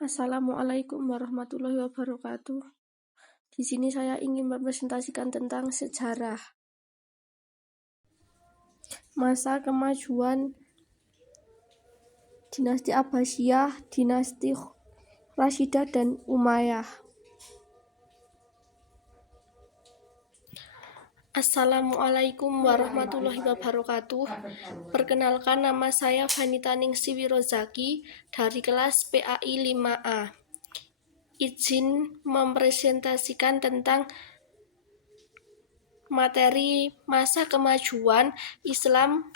Assalamualaikum warahmatullahi wabarakatuh. Di sini saya ingin mempresentasikan tentang sejarah masa kemajuan dinasti Abbasiyah, dinasti Rashidah, dan Umayyah. Assalamualaikum warahmatullahi wabarakatuh. Perkenalkan, nama saya Vanita Ningsi Wirozaki dari kelas PAI 5A. Izin mempresentasikan tentang materi masa kemajuan Islam,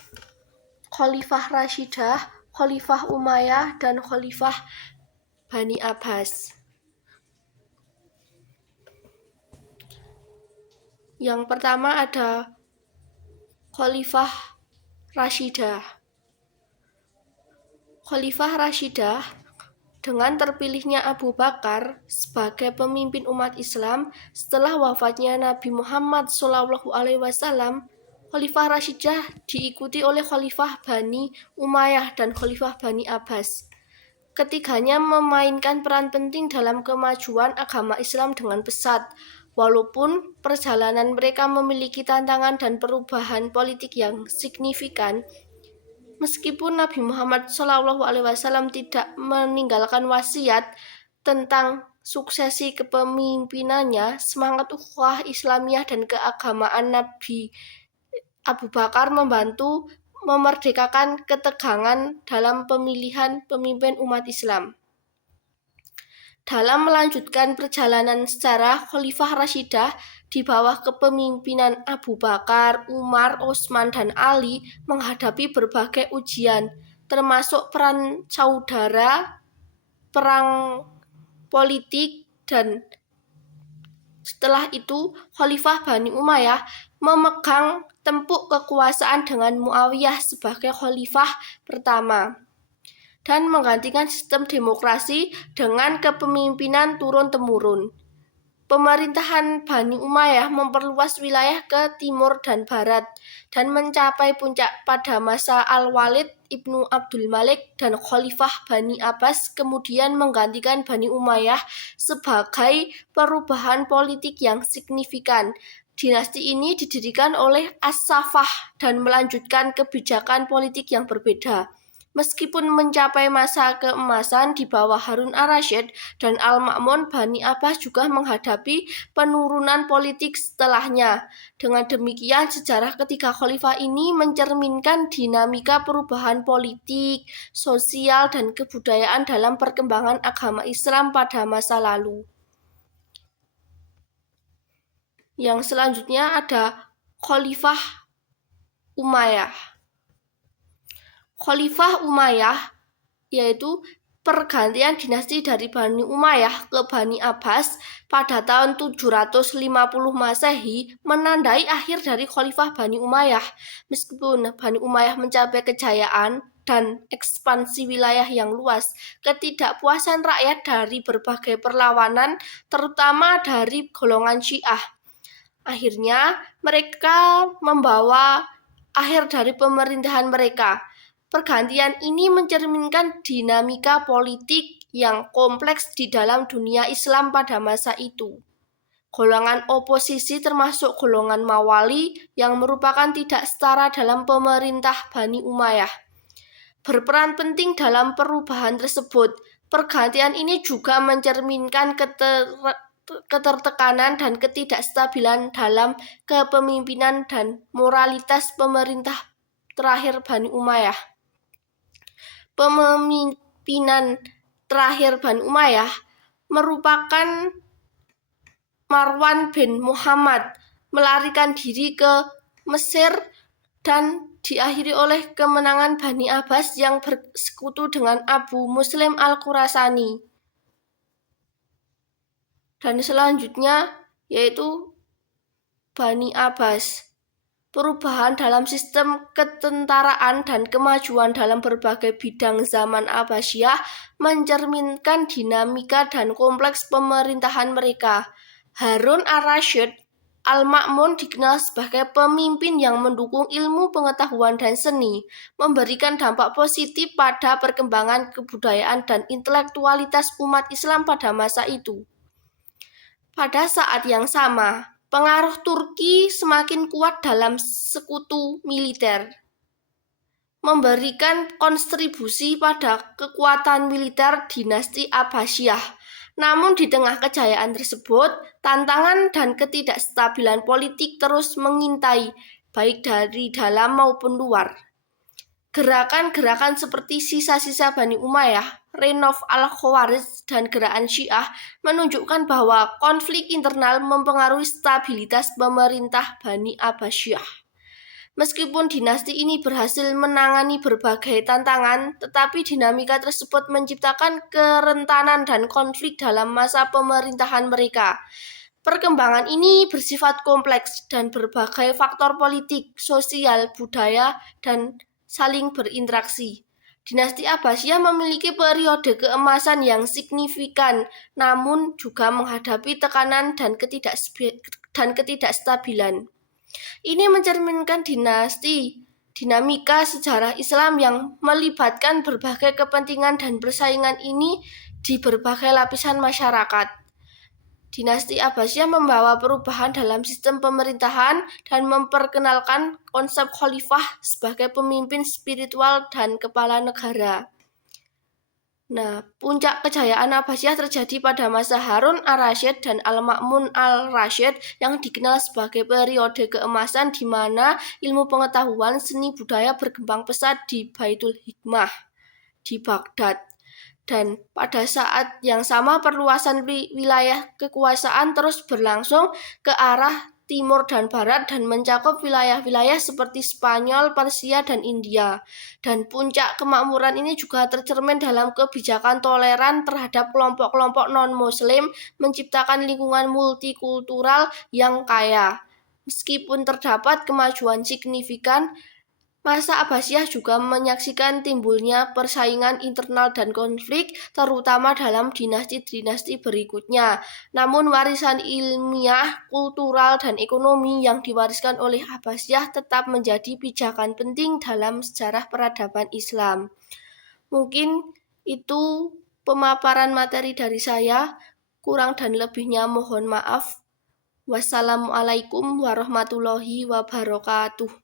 Khalifah Rashidah, Khalifah Umayyah, dan Khalifah Bani Abbas. Yang pertama ada Khalifah Rashidah. Khalifah Rashidah dengan terpilihnya Abu Bakar sebagai pemimpin umat Islam setelah wafatnya Nabi Muhammad SAW, Khalifah Rashidah diikuti oleh Khalifah Bani Umayyah dan Khalifah Bani Abbas. Ketiganya memainkan peran penting dalam kemajuan agama Islam dengan pesat, walaupun perjalanan mereka memiliki tantangan dan perubahan politik yang signifikan. Meskipun Nabi Muhammad SAW tidak meninggalkan wasiat tentang suksesi kepemimpinannya, semangat ukhuwah Islamiyah dan keagamaan Nabi Abu Bakar membantu memerdekakan ketegangan dalam pemilihan pemimpin umat Islam. Dalam melanjutkan perjalanan sejarah, Khalifah Rashidah di bawah kepemimpinan Abu Bakar, Umar, Utsman, dan Ali menghadapi berbagai ujian, termasuk perang saudara, perang politik, dan setelah itu Khalifah Bani Umayyah memegang tampuk kekuasaan dengan Muawiyah sebagai khalifah pertama dan menggantikan sistem demokrasi dengan kepemimpinan turun-temurun. Pemerintahan Bani Umayyah memperluas wilayah ke timur dan barat dan mencapai puncak pada masa Al-Walid ibnu Abdul Malik, dan Khalifah Bani Abbas kemudian menggantikan Bani Umayyah sebagai perubahan politik yang signifikan. Dinasti ini didirikan oleh As-Saffah dan melanjutkan kebijakan politik yang berbeda. Meskipun mencapai masa keemasan di bawah Harun ar-Rasyid dan Al-Ma'mun, Bani Abbas juga menghadapi penurunan politik setelahnya. Dengan demikian, sejarah ketiga khalifah ini mencerminkan dinamika perubahan politik, sosial, dan kebudayaan dalam perkembangan agama Islam pada masa lalu. Yang selanjutnya ada Khalifah Umayyah. Khalifah Umayyah yaitu pergantian dinasti dari Bani Umayyah ke Bani Abbas pada tahun 750 Masehi menandai akhir dari Khalifah Bani Umayyah. Meskipun Bani Umayyah mencapai kejayaan dan ekspansi wilayah yang luas, ketidakpuasan rakyat dari berbagai perlawanan, terutama dari golongan Syiah, akhirnya mereka membawa akhir dari pemerintahan mereka. Pergantian ini mencerminkan dinamika politik yang kompleks di dalam dunia Islam pada masa itu. Golongan oposisi termasuk golongan Mawali yang merupakan tidak setara dalam pemerintah Bani Umayyah, berperan penting dalam perubahan tersebut. Pergantian ini juga mencerminkan ketertekanan dan ketidakstabilan dalam kepemimpinan dan moralitas pemerintah terakhir Bani Umayyah. Pemimpinan terakhir Bani Umayyah merupakan Marwan bin Muhammad melarikan diri ke Mesir dan diakhiri oleh kemenangan Bani Abbas yang bersekutu dengan Abu Muslim Al-Khurasani. Dan selanjutnya yaitu Bani Abbas. Perubahan dalam sistem ketentaraan dan kemajuan dalam berbagai bidang zaman Abbasiyah mencerminkan dinamika dan kompleks pemerintahan mereka. Harun ar-Rasyid Al-Ma'mun dikenal sebagai pemimpin yang mendukung ilmu, pengetahuan, dan seni, memberikan dampak positif pada perkembangan kebudayaan dan intelektualitas umat Islam pada masa itu. Pada saat yang sama, pengaruh Turki semakin kuat dalam sekutu militer, memberikan kontribusi pada kekuatan militer dinasti Abbasiyah. Namun di tengah kejayaan tersebut, tantangan dan ketidakstabilan politik terus mengintai, baik dari dalam maupun luar. Gerakan-gerakan seperti sisa-sisa Bani Umayyah, Renov al-Khawarij, dan gerakan Syiah menunjukkan bahwa konflik internal mempengaruhi stabilitas pemerintah Bani Abbasiyah. Meskipun dinasti ini berhasil menangani berbagai tantangan, tetapi dinamika tersebut menciptakan kerentanan dan konflik dalam masa pemerintahan mereka. Perkembangan ini bersifat kompleks dan berbagai faktor politik, sosial, budaya, dan saling berinteraksi. Dinasti Abbasiyah memiliki periode keemasan yang signifikan, namun juga menghadapi tekanan dan ketidakstabilan. Ini mencerminkan dinamika sejarah Islam yang melibatkan berbagai kepentingan dan persaingan ini di berbagai lapisan masyarakat. Dinasti Abbasiyah membawa perubahan dalam sistem pemerintahan dan memperkenalkan konsep khalifah sebagai pemimpin spiritual dan kepala negara. Nah, puncak kejayaan Abbasiyah terjadi pada masa Harun al-Rasyid dan Al-Ma'mun al-Rasyid yang dikenal sebagai periode keemasan di mana ilmu pengetahuan, seni, budaya berkembang pesat di Baitul Hikmah di Baghdad. Dan pada saat yang sama perluasan wilayah kekuasaan terus berlangsung ke arah timur dan barat dan mencakup wilayah-wilayah seperti Spanyol, Persia, dan India. Dan puncak kemakmuran ini juga tercermin dalam kebijakan toleran terhadap kelompok-kelompok non-Muslim, menciptakan lingkungan multikultural yang kaya. Meskipun terdapat kemajuan signifikan, masa Abbasiyah juga menyaksikan timbulnya persaingan internal dan konflik, terutama dalam dinasti-dinasti berikutnya. Namun warisan ilmiah, kultural, dan ekonomi yang diwariskan oleh Abbasiyah tetap menjadi pijakan penting dalam sejarah peradaban Islam. Mungkin itu pemaparan materi dari saya. Kurang dan lebihnya mohon maaf. Wassalamualaikum warahmatullahi wabarakatuh.